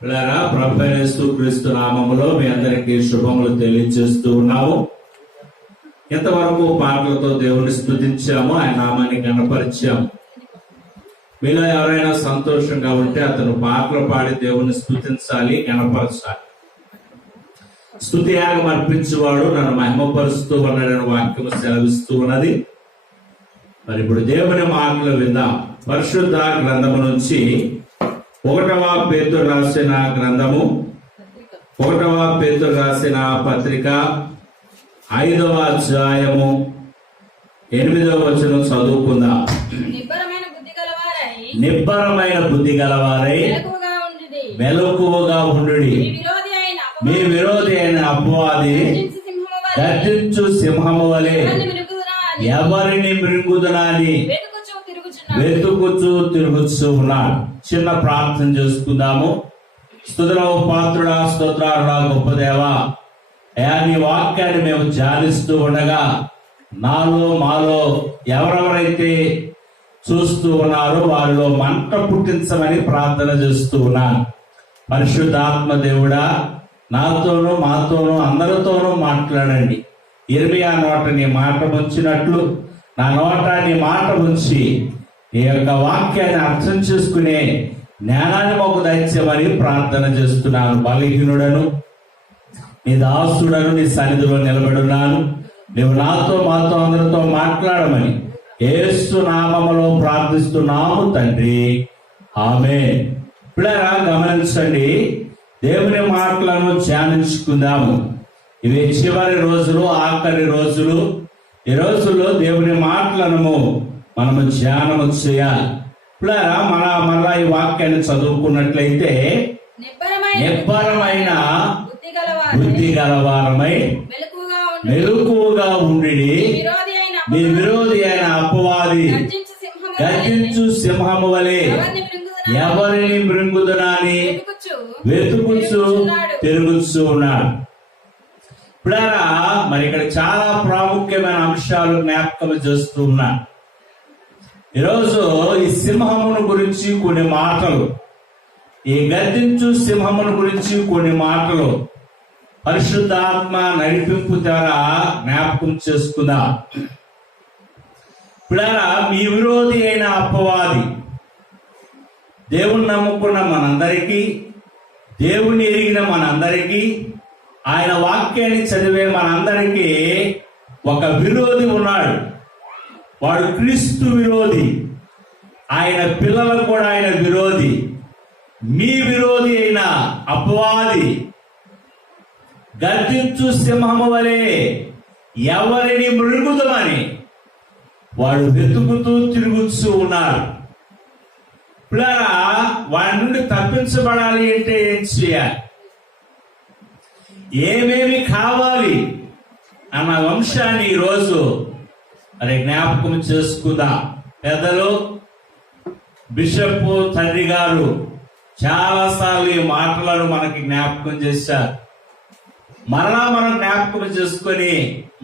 పిల్లరా, ప్రభువైన యేసుక్రీస్తు నామములో మీ అందరికీ శుభములు తెలియజేస్తూ ఉన్నాము. ఇంతవరకు పాటలతో దేవుని స్తుతించాము, ఆయన నామాన్ని గణపరిచాము. మీలో ఎవరైనా సంతోషంగా ఉంటే అతను పాటలు పాడి దేవుని స్తుతించాలి, గణపరచాలి. స్తుతి యాగం అర్పించేవాడు నన్ను మహిమపరుస్తూ ఉన్నాడని వాక్యము సెలవిస్తూ ఉన్నది. మరి ఇప్పుడు దేవుని మాటలు విందాం. పరిశుద్ధ గ్రంథము నుంచి 1వ పేతురు రాసిన గ్రంథము, 1వ పేతురు రాసిన పత్రిక 5వ అధ్యాయము 8వ వచనం చదువుకుందాం. నిబ్బరమైన బుద్ధి గలవారై మెలకువగా ఉండుడి. మీ విరోధి అయిన అపవాది గర్జించు సింహము వలె ఎవరిని మృంగుదునని వెతుకుచూ తిరుగుచూ ఉన్నాడు. చిన్న ప్రార్థన చేసుకుందాము. స్తుతులకు పాత్రుడా, స్తోత్రాలుడా, గొప్ప దేవా, నీ వాక్యాన్ని మేము ధ్యానిస్తూ ఉండగా మాలో ఎవరెవరైతే చూస్తూ ఉన్నారో వారిలో మంట పుట్టించమని ప్రార్థన చేస్తూ ఉన్నాను. పరిశుద్ధాత్మ దేవుడా, నాతోనూ మాతోనూ అందరితోనూ మాట్లాడండి. ఇర్మియా నోట నీ మాట ఉంచినట్లు నా నోట నీ మాట ఉంచి ఈ యొక్క వాక్యాన్ని అర్థం చేసుకునే జ్ఞానాన్ని మాకు దయచేయమని ప్రార్థన చేస్తున్నాను. బలహీనుడను, నీ దాసుడను నీ సన్నిధిలో నిలబడున్నాను. నువ్వు నాతో మాతో అందరితో మాట్లాడమని యేసు నామములో ప్రార్థిస్తున్నాము తండ్రి, ఆమేన్. పిల్లరా, గమనించండి, దేవుని మాటలను ధ్యానించుకుందాము. ఇవి చివరి రోజులు, ఆఖరి రోజులు. ఈ రోజుల్లో దేవుని మాటలను మనము ధ్యానము చేయాలి. పిల్లరా, మళ్ళా ఈ వాక్యాన్ని చదువుకున్నట్లయితే నిబ్బరమైన బుద్ధి గలవారమై మెలకువగా ఉండి మీ విరోధి అయిన అపవాది గర్జించు సింహము వలె ఎవరిని మృంగుదునని వెతుకుచూ తిరుగుచూ ఉన్నాడు. ఇప్పుడారా, మరి ఇక్కడ చాలా ప్రాముఖ్యమైన అంశాలు జ్ఞాపకం చేస్తూ ఉన్నాడు. ఈరోజు ఈ సింహమును గురించి కొన్ని మాటలు, ఈ గర్జించు సింహమును గురించి కొన్ని మాటలు పరిశుద్ధాత్మ నడిపింపు ద్వారా జ్ఞాపకం చేసుకుందాం. ఇప్పుడారా, మీ విరోధి అయిన అపవాది దేవుణ్ణి నమ్ముకున్న మనందరికీ, దేవుణ్ణి ఎరిగిన మనందరికీ, ఆయన వాక్యాన్ని చదివే మనందరికీ ఒక విరోధి ఉన్నాడు. వాడు క్రీస్తు విరోధి. ఆయన పిల్లలకు కూడా ఆయన విరోధి. మీ విరోధి అయిన అపవాది గర్జించు సింహము వలె ఎవరిని మృంగుదమని వాడు వెతుకుతూ తిరుగుతూ ఉన్నాడు. పిల్లరా, వాడి నుండి తప్పించబడాలి అంటే ఏం చేయాలి, ఏమేమి కావాలి అన్న అంశాన్ని ఈరోజు జ్ఞాపకం చేసుకుందాం. పెద్దలు, బిషప్ తండ్రి గారు చాలాసార్లు ఈ మాటలను మనకి జ్ఞాపకం చేశారు. మరలా మనం జ్ఞాపకం చేసుకొని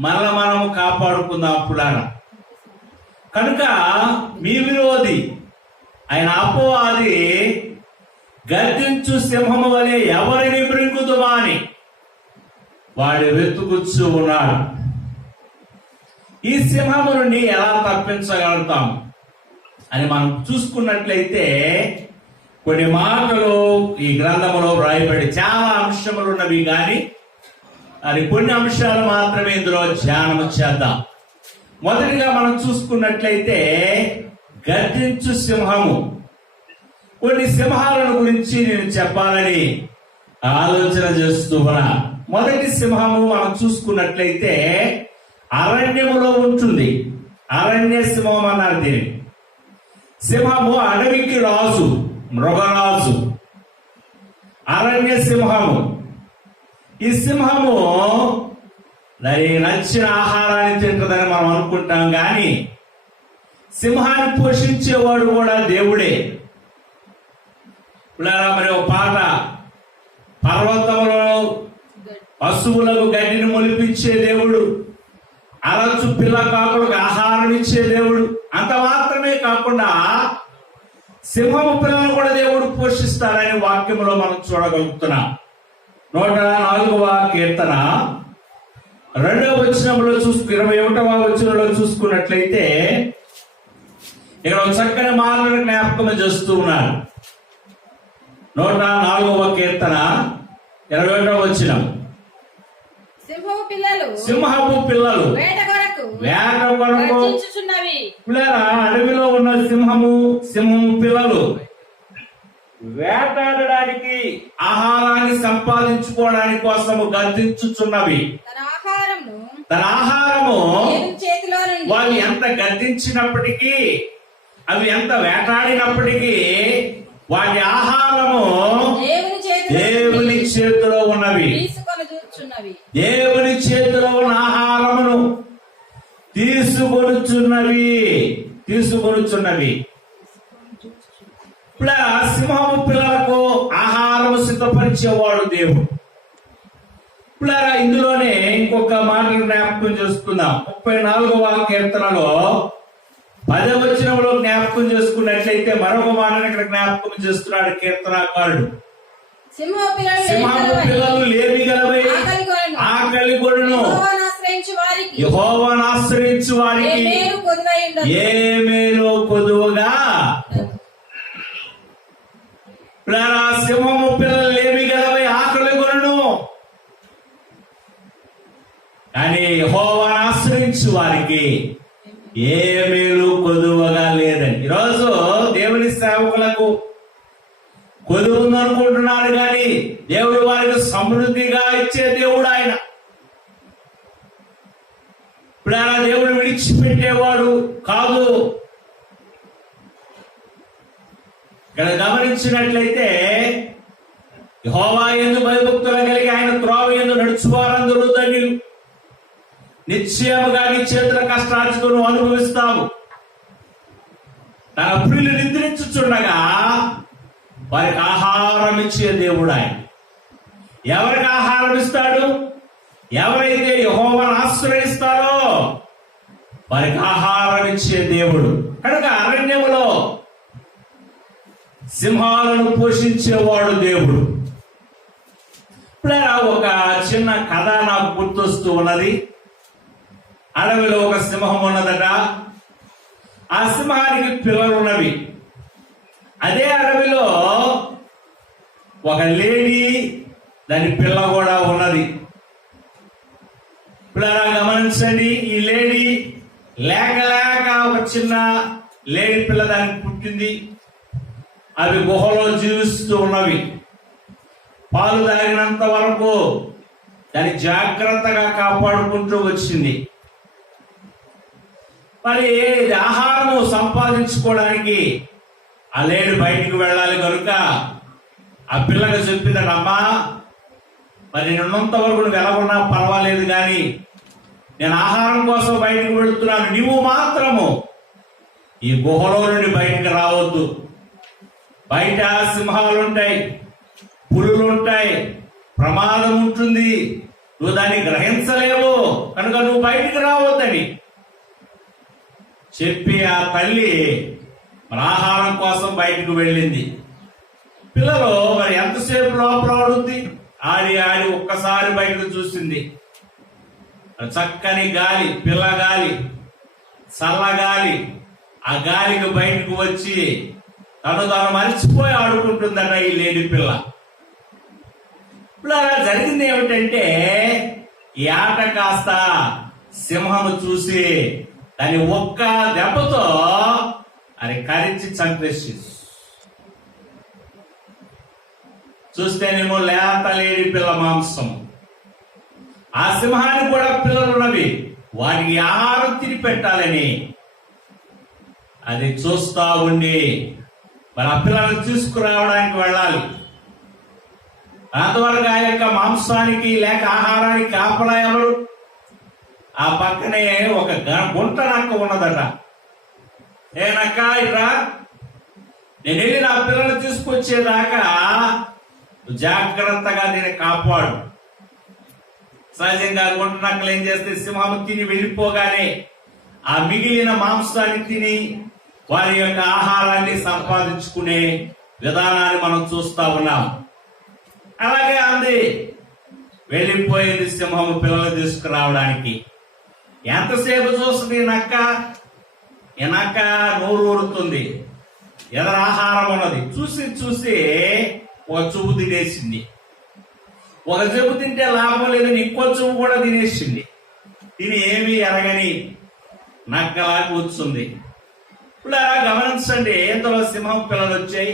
మరలా మనము కాపాడుకుందాం. పులారా, కనుక మీ విరోధి ఆయన అపవాది గర్జించు సింహము వలె ఎవరిని మృంగుదుమా అని వాడు వెతుకుచూ ఉన్నాడు. ఈ సింహము నుండి ఎలా తప్పించగలుగుతాం అని మనం చూసుకున్నట్లయితే కొన్ని మాటలు ఈ గ్రంథములో వ్రాయబడి చాలా అంశములు ఉన్నవి, కానీ అది కొన్ని అంశాలు మాత్రమే ఇందులో ధ్యానం చేద్దాం. మొదటిగా మనం చూసుకున్నట్లయితే గర్జించు సింహము. కొన్ని సింహాలను గురించి నేను చెప్పాలని ఆలోచన చేస్తూ ఉన్నా. మొదటి సింహము మనం చూసుకున్నట్లయితే అరణ్యములో ఉంటుంది. అరణ్య సింహం అన్నారు దీన్ని. సింహము అడవికి రాజు, మృగరాజు. అరణ్య సింహము. ఈ సింహము నచ్చిన ఆహారాన్ని తింటుందని మనం అనుకుంటాం, కానీ సింహాన్ని పోషించేవాడు కూడా దేవుడే. మరి ఒక పాట, పర్వతములో పశువులకు గడ్డిని మొలిపించే దేవుడు, అరచు పిల్ల కాకులకు ఆహారం ఇచ్చే దేవుడు. అంత మాత్రమే కాకుండా సింహము పిల్లలను కూడా దేవుడు పోషిస్తాడని వాక్యంలో మనం చూడగలుగుతున్నాం. 104వ కీర్తన 2వ వచనంలో 21వ వచనంలో చూసుకున్నట్లయితే ఇక్కడ ఒక చక్కని మాటలను జ్ఞాపకం చేస్తూ ఉన్నారు. 104వ కీర్తన 21వ వచనం, సింహపు పిల్లలు వేట కొరకు పిల్లరా, అడవిలో ఉన్న సింహము పిల్లలు వేటాడడానికి ఆహారాన్ని సంపాదించుకోవడానికి కోసము గర్జించుచున్నవి. తన ఆహారము వాళ్ళు ఎంత గర్జించినప్పటికీ, అవి ఎంత వేటాడినప్పటికీ వాటి ఆహారము దేవుని చేతిలో ఉన్నవి. దేవుని చేతిలో ఉన్న ఆహారమును తీసుకొనుచున్నవి. సింహము పిల్లలకు ఆహారం సిద్ధపరిచేవాడు దేవుడు. పిల్లరా, ఇందులోనే ఇంకొక మాటలు జ్ఞాపకం చేసుకుందాం. 34వ కీర్తనలో 10వ వచనంలో జ్ఞాపకం చేసుకున్నట్లయితే మరొక మాటను ఇక్కడ జ్ఞాపకం చేస్తున్నాడు కీర్తనాకారుడు. సింహపు పిల్లలు లేమిగలవై ఆకలి గొర్రెను యెహోవాను ఆశ్రయించు వారికి ఏ మేలు కొదువుగా. సింహము పిల్లలు లేమిగలవై ఆకలి గొర్రెను, కానీ యెహోవాను ఆశ్రయించు వారికి ఏ మేలు కొదువగా లేదని. ఈరోజు దేవుని సేవకులకు కొదువు ఉందనుకుంటున్నారు, కానీ దేవుడు వారికి సమృద్ధిగా ఇచ్చే దేవుడు ఆయన. ఇప్పుడు ఆయన దేవుడు విడిచిపెట్టేవాడు కాదు. ఇక్కడ గమనించినట్లయితే యెహోవా యందు భయభక్తులు కలిగి ఆయన త్రోవ యందు నడుచువారందరూ ధన్యులు. నిశ్చయముగా నీ చేతుల కష్టార్జితను అనుభవిస్తావు. తన ప్రియులు నిద్రించుచుండగా వారికి ఆహారం ఇచ్చే దేవుడు ఆయన. ఎవరికి ఆహారం ఇస్తాడు? ఎవరైతే యెహోవాను ఆశ్రయిస్తారో వారికి ఆహారం ఇచ్చే దేవుడు. కనుక అరణ్యములో సింహాలను పోషించేవాడు దేవుడు. ఇప్పుడు ఒక చిన్న కథ నాకు గుర్తొస్తూ ఉన్నది. అడవిలో ఒక సింహం ఉన్నదట. ఆ సింహానికి పిల్లలు ఉన్నవి. అదే అడవిలో ఒక లేడీ, దాని పిల్ల కూడా ఉన్నది. పిల్లరా గమనించండి, ఈ లేడీ లేక ఒక చిన్న లేడీ పిల్ల దానికి పుట్టింది. అవి గుహలో జీవిస్తూ ఉన్నవి. పాలు తాగినంత వరకు దాన్ని జాగ్రత్తగా కాపాడుకుంటూ వచ్చింది. మరి ఆహారము సంపాదించుకోవడానికి ఆ లేడీ బయటికి వెళ్ళాలి కనుక ఆ పిల్లకి చెప్పిందమ్మా, మరి నేనున్నంత వరకు నువ్వు ఎలాగున్నా పర్వాలేదు, కానీ నేను ఆహారం కోసం బయటకు వెళుతున్నాను. నువ్వు మాత్రము ఈ గుహలో నుండి బయటకు రావద్దు. బయట సింహాలుంటాయి, పులులుంటాయి, ప్రమాదం ఉంటుంది, నువ్వు దాన్ని గ్రహించలేవు, కనుక నువ్వు బయటికి రావద్దని చెప్పి ఆ తల్లి మరి ఆహారం కోసం బయటకు వెళ్ళింది. పిల్లలు మరి ఎంతసేపు లోపల ఆడుద్ది? ఆడి ఒక్కసారి బయటకు చూసింది. చక్కని గాలి, పిల్ల గాలి, చల్లగాలి. ఆ గాలికి బయటకు వచ్చి తను మరిచిపోయి ఆడుకుంటుందట ఈ లేడీ పిల్ల. ఇప్పుడు అలా జరిగింది ఏమిటంటే, ఈ ఆట కాస్త సింహము చూసి దాని ఒక్క దెబ్బతో అది కరించి చంపేసి చూస్తేనేమో లేత లేడి పిల్ల మాంసం. ఆ సింహానికి కూడా పిల్లలు ఉన్నవి, వాటికి ఆహారం తిని పెట్టాలని అది చూస్తా ఉండి మరి ఆ పిల్లలను తీసుకురావడానికి వెళ్ళాలి. అంతవరకు ఆ యొక్క మాంసానికి లేక ఆహారానికి కాపలా ఎవరు? ఆ పక్కనే ఒక గుంట నక్క ఉన్నదట. ఏ నక్క, ఇట్రా, నేను వెళ్ళి నా పిల్లలు తీసుకొచ్చేదాకా జాగ్రత్తగా దీన్ని కాపాడు. సహజంగా గుంట నక్కలు ఏం చేస్తే సింహం తిని వెళ్ళిపోగానే ఆ మిగిలిన మాంసాన్ని తిని వారి యొక్క ఆహారాన్ని సంపాదించుకునే విధానాన్ని మనం చూస్తా ఉన్నాం. అలాగే అంది వెళ్ళిపోయింది సింహము పిల్లలు తీసుకురావడానికి. ఎంతసేపు చూస్తుంది ఈ నక్క నోరు ఊరుతుంది, ఎదర ఆహారం ఉన్నది. చూసి చూసి ఒక చెవు తినేసింది. ఒక చెవు తింటే లాభం లేదని ఇంకో చెవు కూడా తినేసింది. తిని ఏమీ ఎరగని నక్కలా కూర్చుంది. ఇప్పుడు అలా గమనించండి, ఇంతలో సింహం పిల్లలు వచ్చాయి.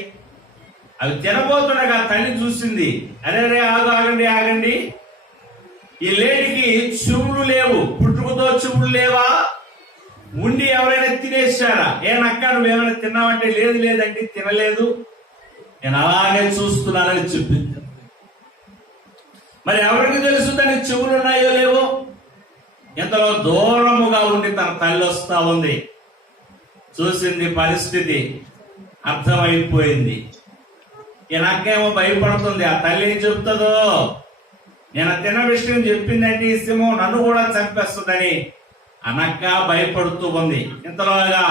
అవి తినబోతుండగా తల్లి చూసింది, అరే ఆగండి, ఈ లేడికి చెవులు లేవు, పుట్టుకతో చెవులు లేవా, ఉండి ఎవరైనా తినేశారా? ఏ నక్క నువ్వేమైనా తిన్నావంటే లేదండి తినలేదు, నేను అలాగే చూస్తున్నానని చెప్పింది. మరి ఎవరికి తెలుసు దానికి చెవులు ఉన్నాయో లేవో? ఎంతలో దూరముగా ఉండి తన తల్లి వస్తా ఉంది. చూసింది, పరిస్థితి అర్థమైపోయింది. ఈ నక్కేమో భయపడుతుంది. ఆ తల్లి ఏం చెప్తుందో, నేను తిన్న విషయం చెప్పిందంటే ఈ సింహం నన్ను కూడా చంపేస్తుందని ఆ నక్క భయపడుతూ ఉంది. ఇంతలోగా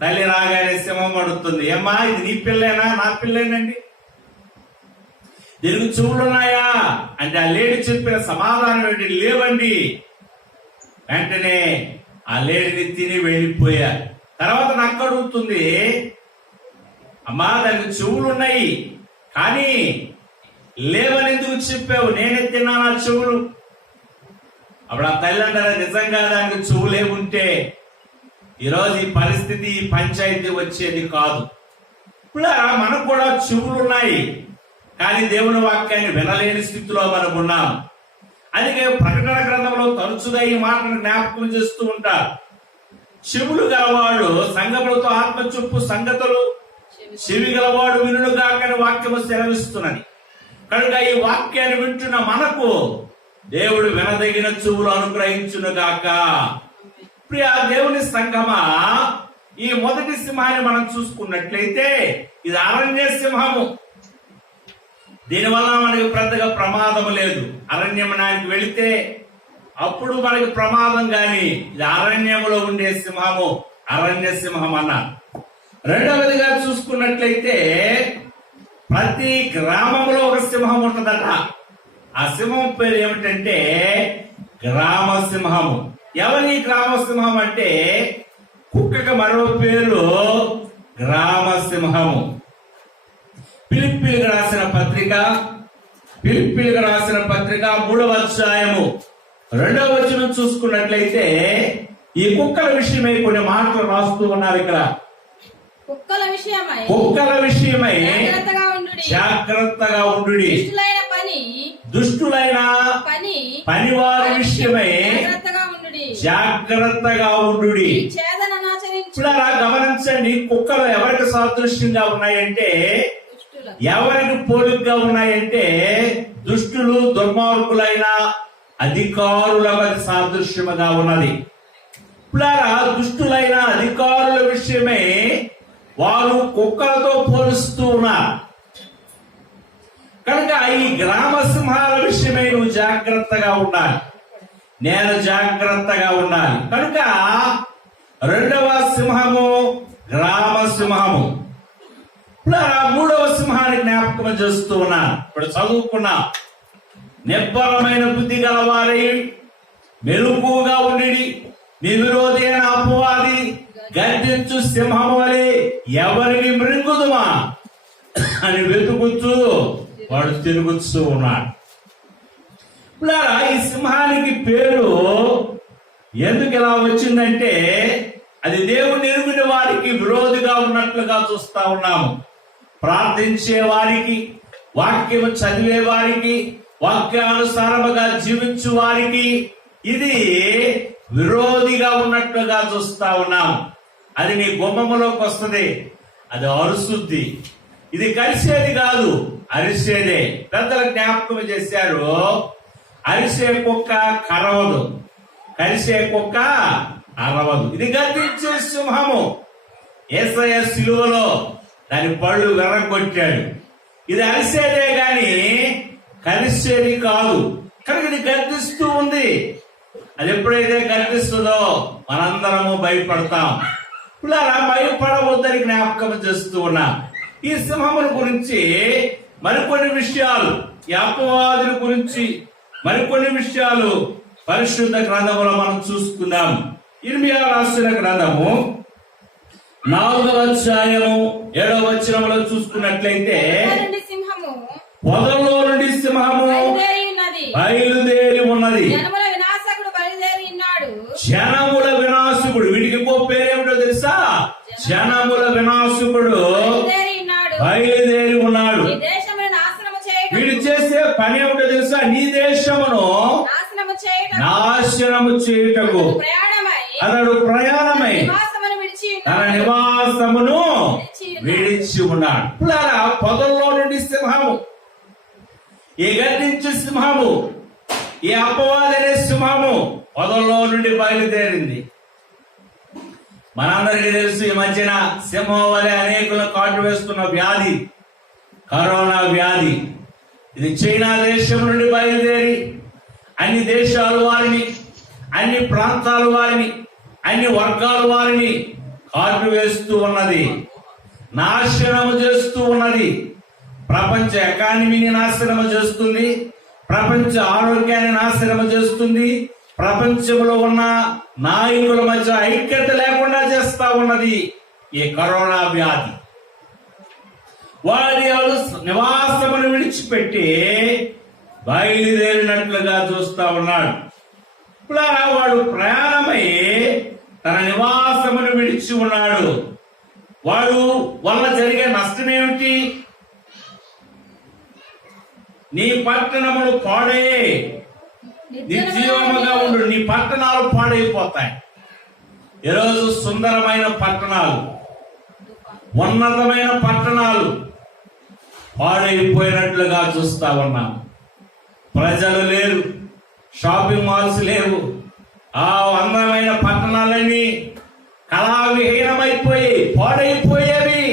తల్లి రాగానే సింహం అడుగుతుంది, ఏమ్మా ఇది నీ పిల్లేనా? నా పిల్లేనండి. దీనికి చెవులున్నాయా అంటే ఆ లేడీ చెప్పిన సమాధానం ఏంటి? లేవండి. వెంటనే ఆ లేడీని తిని వెళ్ళిపోయారు. తర్వాత నక్క అడుగుతుంది, అమ్మా దానికి చెవులున్నాయి కానీ లేవని ఎందుకు చెప్పావు? నేనే తిన్నాను ఆ చెవులు. అప్పుడు ఆ తల్లి అంటారా, నిజంగా దానికి చెవులే ఉంటే ఈరోజు ఈ పరిస్థితి, ఈ పంచాయతీ వచ్చేది కాదు. ఇప్పుడు మనకు కూడా చెవులున్నాయి కానీ దేవుని వాక్యాన్ని వినలేని స్థితిలో మనం ఉన్నాం. అందుకే ప్రకటన గ్రంథంలో తరచుగా ఈ మాటను జ్ఞాపకం చేస్తూ ఉంటారు. చెవులు గలవాడు సంగములతో ఆత్మ చొప్పు సంగతులు చెవి గలవాడు వినుడు గాకని వాక్యము సెలవిస్తున్నది. కనుక ఈ వాక్యాన్ని వింటున్న మనకు దేవుడు వినదగిన చెవులు అనుగ్రహించును గాక. ప్రియ దేవుని సంగమా, ఈ మొదటి సింహాన్ని మనం చూసుకున్నట్లయితే ఇది అరణ్య సింహము. దీనివల్ల మనకి పెద్దగా ప్రమాదం లేదు. అరణ్యమనానికి వెళితే అప్పుడు మనకి ప్రమాదం, కానీ ఇది అరణ్యంలో ఉండే సింహము, అరణ్య సింహం అన్నారు. రెండవదిగా చూసుకున్నట్లయితే ప్రతి గ్రామంలో ఒక సింహం ఉంటుందట. ఆ సింహం పేరు ఏమిటంటే గ్రామ సింహము. ఎవరి గ్రామ సింహం అంటే కుక్కకి మరో పేరు గ్రామ సింహము. ఫిలిప్పీలకు రాసిన పత్రిక 3వ అధ్యాయము 2వ వచనం చూసుకున్నట్లయితే ఈ కుక్కల విషయమై కొన్ని మాటలు రాస్తూ ఉన్నారు. ఇక్కడ కుక్కల విషయమై జాగ్రత్తగా ఉండు, దుష్టులైన పనివారి విషయమై జాగ్రత్తగా ఉండు. గమనించండి, కుక్కలు ఎవరికి సాదృశ్యంగా ఉన్నాయంటే, ఎవరికి పోలికగా ఉన్నాయంటే దుష్టులు, దుర్మార్గులైన అధికారుల మధ్య సాదృశ్యముగా ఉన్నది. దుష్టులైన అధికారుల విషయమై వారు కుక్కలతో పోలుస్తూ ఉన్నారు. కనుక ఈ గ్రామ సింహాల విషయమై నువ్వు జాగ్రత్తగా ఉండాలి, నేను జాగ్రత్తగా ఉండాలి. కనుక రెండవ సింహము గ్రామ సింహము. 3వ సింహాన్ని జ్ఞాపకం చేస్తూ ఉన్నాను. ఇప్పుడు చదువుకున్నా, నిబ్బరమైన బుద్ధి గలవారై మెలకువగా ఉండి మీ విరోధి అయిన అపవాది గర్జించు సింహం వలె ఎవరిని మృంగుదుమా అని వెతుకుతూ వాడు తిరుగుతూ ఉన్నాడు. ఈ సింహానికి పేరు ఎందుకు ఇలా వచ్చిందంటే అది దేవుని ఎరుగుని వారికి విరోధిగా ఉన్నట్లుగా చూస్తా ఉన్నాము. ప్రార్థించే వారికి, వాక్యం చదివే వారికి, వాక్యానుసారముగా జీవించు వారికి ఇది విరోధిగా ఉన్నట్లుగా చూస్తా ఉన్నాం. అది నీ గుమ్మములోకి వస్తుంది, అది అరుశుద్ధి. ఇది కలిసేది కాదు, అరిసేదే. పెద్దల జ్ఞాపకం చేశారు, అరిసే కుక్క కరవదు, కలిసే కుక్క అరవదు. ఇది గర్జించే సింహము. యేసయ్య శిలువలో దాని పళ్ళు వెర్రగొట్టాడు. ఇది అరిసేదే గాని కలిసేది కాదు. కనుక ఇది గర్జిస్తూ ఉంది. అది ఎప్పుడైతే గర్జిస్తుందో మనందరము భయపడతాం. పిల్లరా భయపడవద్దని జ్ఞాపకం చేస్తూ ఉన్నా. ఈ సింహముల గురించి మరికొన్ని విషయాలు, ఈ అపవాదుల గురించి మరికొన్ని విషయాలు పరిశుద్ధ గ్రంథములో మనం చూసుకుందాం. ఇర్మియా రాసిన గ్రంథము 4వ అధ్యాయము 7వ వచనంలో చూసుకున్నట్లయితే, పొదలో నుండి సింహము బయలుదేరి ఉన్నది, జనముల వినాశకుడు. వీడికి ఇంకో పేరేమిటో తెలుసా? జనముల వినాశకుడు బయలుదేరి ఉన్నాడు. వీడు చేసే పని ఏమిటో తెలుసా? నీ దేశమును నాశనము చేయుటకు అతడు ప్రయాణమై తన నివాసమును విడిచి ఉన్నాడు. పిల్లరా, పొదల్లో నుండి సింహము, ఈ గర్జించు సింహము, ఈ అపవాదనే సింహము పొదల్లో నుండి బయలుదేరింది. మనందరికీ తెలుసు, ఈ మధ్యన సింహం వలె అనేకులు కాటు వేస్తున్న వ్యాధి కరోనా వ్యాధి. ఇది చైనా దేశం నుండి బయలుదేరి అన్ని దేశాల వారిని, అన్ని ప్రాంతాల వారిని, అన్ని వర్గాల వారిని కాటు వేస్తూ ఉన్నది, నాశనము చేస్తూ ఉన్నది. ప్రపంచ ఎకానమీని నాశనము చేస్తుంది, ప్రపంచ ఆరోగ్యాన్ని నాశనము చేస్తుంది, ప్రపంచంలో ఉన్న నాయకుల మధ్య ఐక్యత లేకుండా చేస్తా ఉన్నది ఈ కరోనా వ్యాధి. వారి నివాసమును విడిచిపెట్టి బయలుదేరినట్లుగా చూస్తా ఉన్నాడు. ఇప్పుడు వాడు ప్రయాణమై తన నివాసమును విడిచి ఉన్నాడు. వాడు వల్ల జరిగే నష్టం ఏమిటి? నీ పట్టణములు పాడే, నిర్జీవముగా ఉండు. నీ పట్టణాలు పాడైపోతాయి. ఈరోజు సుందరమైన పట్టణాలు, ఉన్నతమైన పట్టణాలు పాడైపోయినట్లుగా చూస్తా ఉన్నాం. ప్రజలు లేరు, షాపింగ్ మాల్స్ లేవు, ఆ అందమైన పట్టణాలన్నీ కళావిహీనమైపోయి పాడైపోయేవి.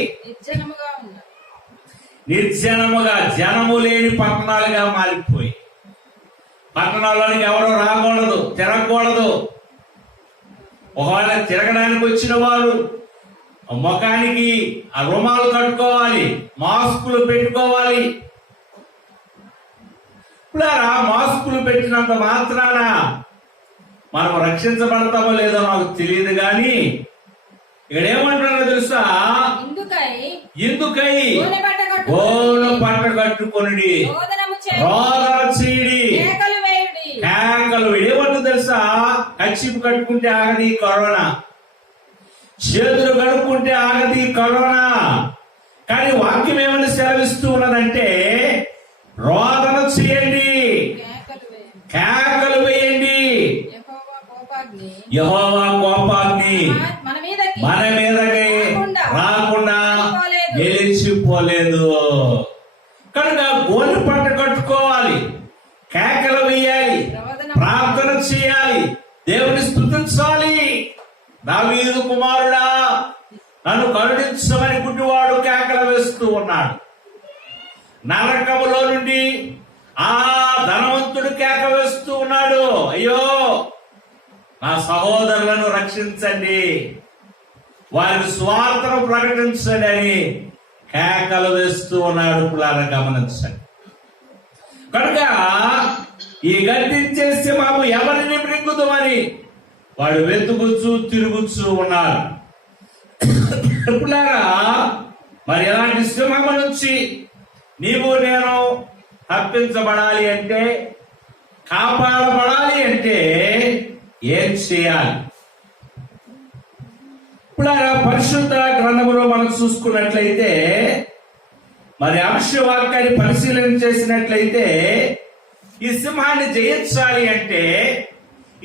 నిర్జనముగా, జనము లేని పట్టణాలుగా మారిపోయి, పట్టణాల్లోనికి ఎవరు రాకూడదు, తిరగకూడదు. ఒకవేళ తిరగడానికి వచ్చిన వారు ముఖానికి ఆ రుమాలు కట్టుకోవాలి, మాస్కులు పెట్టుకోవాలి. ఇప్పుడు మాస్కులు పెట్టినంత మాత్రాన మనం రక్షించబడతామో లేదో నాకు తెలియదు, కానీ ఇక్కడ ఏమంటున్నారో తెలుసా? ఎందుకై గోను పట్ట కట్టుకొని రోదన చేయడి, కేకలు వేయడి. ఏమంటుంది తెలుసా? కచ్చిపు కట్టుకుంటే ఆగది కరోనా, చేతులు కడుక్కుంటే ఆగది కరోనా. కానీ వాక్యం ఏమని సెలవిస్తూ ఉన్నదంటే, రోదన చేయండి, కేకలు వేయండి. యెహోవా కోపాగ్ని మన మీదకి రాకుండా నిలిచిపోలేదు. కనుక గోని పట్ట కట్టుకోవాలి, కేకలు వేయాలి, ప్రార్థన చేయాలి, దేవుని స్తుతించాలి. దావీదు కుమారుడా, నన్ను కరుణించమని గుడ్డివాడు కేకలు వేస్తూ ఉన్నాడు. నరకములో నుండి ఆ ధనవంతుడు కేక వేస్తూ ఉన్నాడు, అయ్యో నా సహోదరులను రక్షించండి, వారికి స్వార్థను ప్రకటించండి అని కేకలు వేస్తూ ఉన్నాడు. పులాన గమనించండి. కనుక ఈ గర్జించే సింహము ఎవరిని మృంగుదామని వాడు వెతుకుచూ తిరుగుచూ ఉన్నాడు. పులారా, మరి ఎలాంటి సింహము నుంచి నీవు నేను తప్పించబడాలి అంటే, కాపాడబడాలి అంటే ఏం చేయాలి? ఇప్పుడు పరిశుద్ధ గ్రంథములో మనం చూసుకున్నట్లయితే, మరి అంశవాక్యాన్ని పరిశీలన చేసినట్లయితే, ఈ సింహాన్ని జయించాలి అంటే,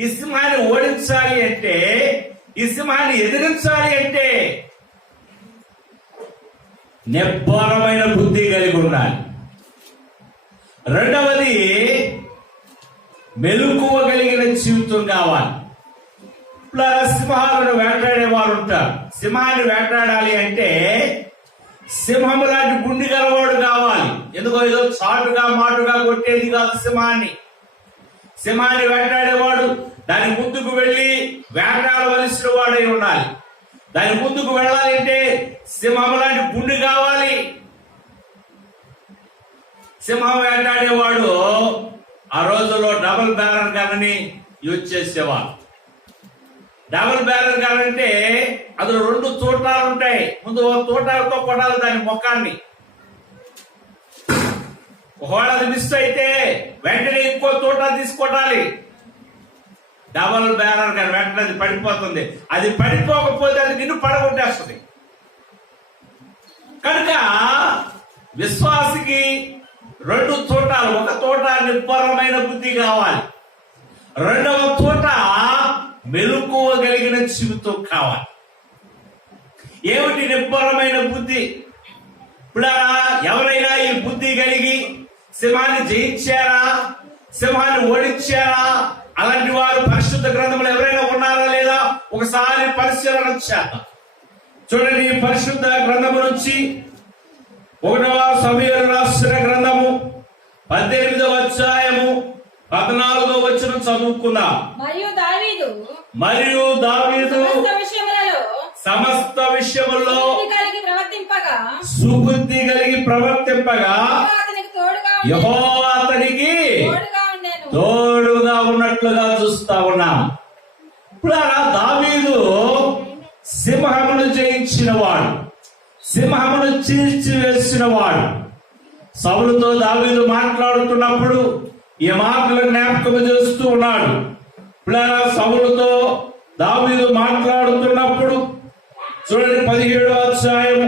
ఈ సింహాన్ని ఓడించాలి అంటే, ఈ సింహాన్ని ఎదిరించాలి అంటే నిబ్బరమైన బుద్ధి కలిగి ఉండాలి. రెండవది, మెలకువ కలిగిన జీవితం కావాలి. సింహాలను వేటాడే వారు ఉంటారు. సింహాన్ని వేటాడాలి అంటే సింహము లాంటి గుండి గలవాడు కావాలి. ఎందుకో ఏదో చాటుగా మాటుగా కొట్టేది కాదు సింహాన్ని. సింహాన్ని వేటాడేవాడు దాని ముందుకు వెళ్లి వేటాడవలసిన వాడై ఉండాలి. దాని ముందుకు వెళ్ళాలంటే సింహం లాంటి గుండు కావాలి. సింహం వేటాడేవాడు ఆ రోజుల్లో డబుల్ బ్యారల్ గన్ని యూజ్ చేసేవాడు. డబుల్ బ్యారల్ గన్ అంటే అందులో 2 తూటాలు ఉంటాయి. ముందు తూటాలతో కొట్టాలి దాని ముఖాన్ని. ఒకవేళ అది మిస్ అయితే వెంటనే ఇంకో తోట తీసుకొట్టాలి. డబల్ బ్యారల్ గన్ వెంటనే అది పడిపోతుంది. అది పడిపోకపోతే అది నిన్ను పడగొట్టేస్తుంది. కనుక విశ్వాసికి 2 తోటాలు, ఒక తోట నిబ్బరమైన బుద్ధి కావాలి, రెండవ తోట మెలకువగలిగిన జీవితం కావాలి. ఏమిటి నిబ్బరమైన బుద్ధి? ఇప్పుడు ఎవరైనా ఈ బుద్ధి కలిగి సింహాన్ని జయించారా, సింహాన్ని ఓడించారా? అలాంటి వారు పరిశుద్ధ గ్రంథంలో ఎవరైనా ఉన్నారా లేదా ఒకసారి పరిశీలన చేద్దాం. చూడండి, పరిశుద్ధ గ్రంథము నుంచి 1వ సమూయేలు రాసిన గ్రంథము 18వ అధ్యాయము 14వ వచనం చదువుకుందాం. మరియు దావీదు సమస్త విషయములలో సుబుద్ధి కలిగి ప్రవర్తింపగా యెహోవా అతనికి తోడుగా ఉన్నట్లుగా చూస్తా ఉన్నాం. ఇప్పుడు దావీదు సింహమును జయించిన వాడు, సింహమును చీల్చివేసిన వాడు. సౌలుతో దావీదు మాట్లాడుతున్నప్పుడు ఈ మాటలు జ్ఞాపకం చేస్తూ ఉన్నాడు. ఇప్పుడు సౌలుతో దావీదు మాట్లాడుతున్నప్పుడు చూడండి, 17వ అధ్యాయం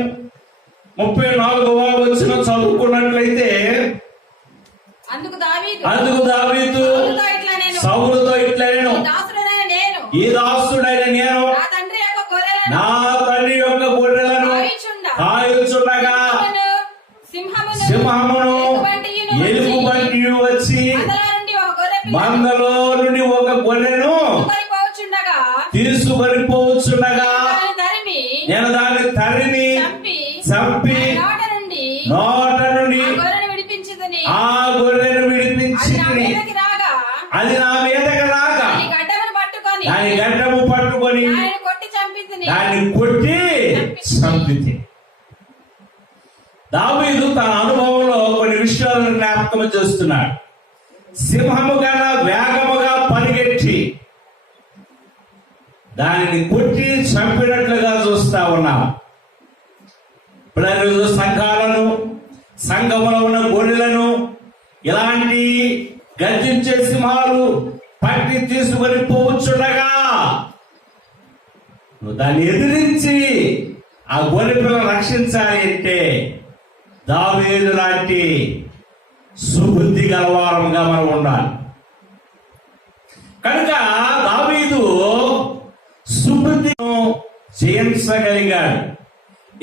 34వ వచనం చదువుకున్నట్లయితే, అందుకు దావీదు సౌలుతో ఇట్లా నేను, ఈ దాసుడైన నేను నా తండ్రి యొక్క గొర్రెలను కాయుచుండగా సింహమును ఎలుగుబంటి వచ్చి మందలో నుండి ఒక గొర్రెను తీసుకొని పోవచ్చుండగా నేను దాన్ని తరిమి చంపి నోట నుండి ఆ గొర్రెను విడిపించి అది నా మీదకి రాగా దాని గడ్డము పట్టుకొని దాన్ని కొట్టి చంపితే. దావీదు తన అనుభవంలో కొన్ని విషయాలను జ్ఞాపకం చేస్తున్నాడు. సింహము కన్నా వేగముగా పరిగెట్టి దానిని కొట్టి చంపినట్లుగా చూస్తా ఉన్నాం. ఇప్పుడు సంఘాలను, సంఘములో ఉన్న గొర్రెలను ఇలాంటి గర్జించే సింహాలు పట్టి తీసుకొని పోవచ్చుండగా నువ్వు దాన్ని ఎదిరించి ఆ గొర్రె పిల్లలు రక్షించాలి అంటే దావీదు లాంటి సుబుద్ధి గలవారంగా మనం ఉండాలి. కనుక దావీదు సుబుద్ధిను జయించగలిగాడు,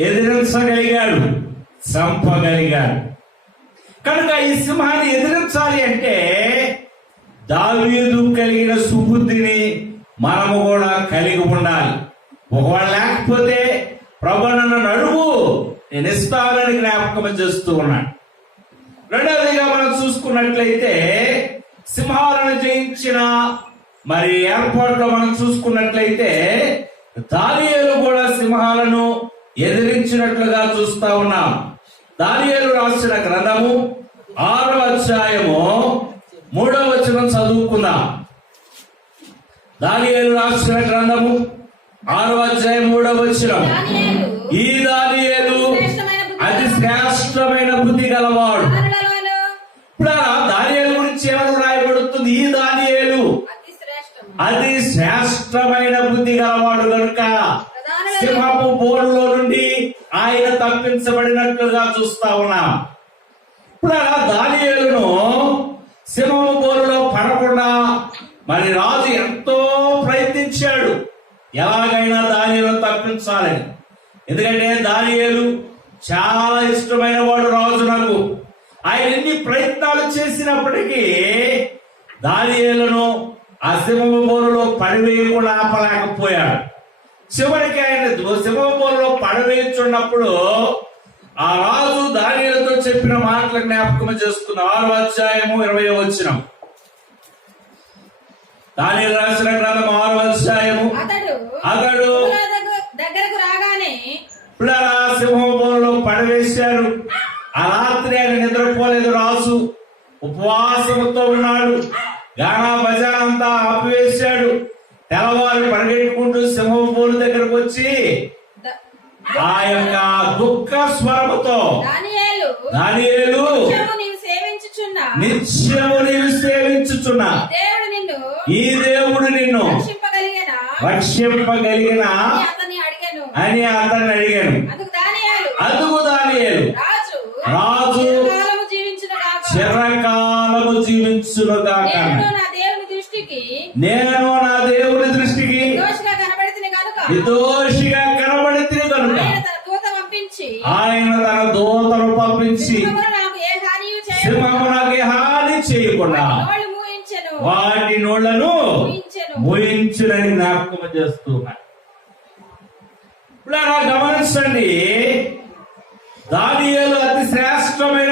ఎదిరించగలిగాడు, చంపగలిగాడు. కనుక ఈ సింహాన్ని ఎదిరించాలి అంటే దావీదు కలిగిన సుబుద్ధిని మనము కూడా కలిగి ఉండాలి. ఒకవేళ లేకపోతే ప్రభువు నన్ను అడుగు, నేను ఇస్తానని జ్ఞాపకం చేస్తూ ఉన్నాడు. రెండవదిగా మనం చూసుకున్నట్లయితే సింహాలను జయించిన మరి ఏర్పాటులో మనం చూసుకున్నట్లయితే దానియేలు కూడా సింహాలను ఎదిరించినట్లుగా చూస్తా ఉన్నాం. దానియేలు రాసిన గ్రంథము 6వ అధ్యాయము 3వ వచనం చదువుకుందాం. దానియేలు రాసిన గ్రంథము 6వ అధ్యాయం 3వ వచనం. ఈ దానియేలు అతి శ్రేష్టమైన బుద్ధి గలవాడు. ఇప్పుడు దానియేలు గురించి ఏమని రాయబడుతుంది? ఈ దానియేలు అతి శ్రేష్టమైన బుద్ధి గలవాడు కనుక సింహపు బోరులో నుండి ఆయన తప్పించబడినట్లుగా చూస్తా ఉన్నాం. ఇప్పుడు దానియేలును సింహపు బోరులో పడకుండా మరి రాజు ఎంతో ప్రయత్నించాడు, ఎలాగైనా దానియేలును తప్పించాలని. ఎందుకంటే దానియేలు చాలా ఇష్టమైన వాడు రాజునకు. ఆయన ఎన్ని ప్రయత్నాలు చేసినప్పటికీ దానియేలును ఆ సింహపు బోరులో పడివేయకుండా ఆపలేకపోయాడు. చివరికి ఆయన సింహపు బోరులో పడవేయుచున్నప్పుడు ఆ రాజు దానియేలుతో చెప్పిన మాటలు జ్ఞాపకం చేసుకున్న 6వ అధ్యాయము 20వ వచనం. దానియేలు రాసిన గ్రంథం 6వ అధ్యాయము. అతడు దగ్గరకు రాగానే పిల్లల సింహంలో పడవేశారు. ఆ రాత్రి ఆయన నిద్రపోలేదు. రాజు ఉపవాసంతో ఉన్నాడు. గానా బజారంతా ఆపివేశాడు. తెల్లవారు పరిగెట్టుకుంటూ సింహం దగ్గరకు వచ్చి ఆ యొక్క దుఃఖ స్వరముతో దానియేలు నిత్యము నీవు సేవించుచున్న ఈ దేవుడు నిన్ను రక్షింపగలిగిన అని అతన్ని అడిగాను. అందుకు దానియేలు రాజు చిరకాలము జీవించునుగాక. నేను నా దేవుని దృష్టికి నిర్దోషిగా కనబడితే కనుక ఆయన తన దూతను పంపించి సింహము నాకు హాని చేయకుండా వాటి నోళ్లను మూయించునని జ్ఞాపకం చేస్తున్నాడు. ఇప్పుడు గమనించండి, దానియేలు అతి శ్రేష్టమైన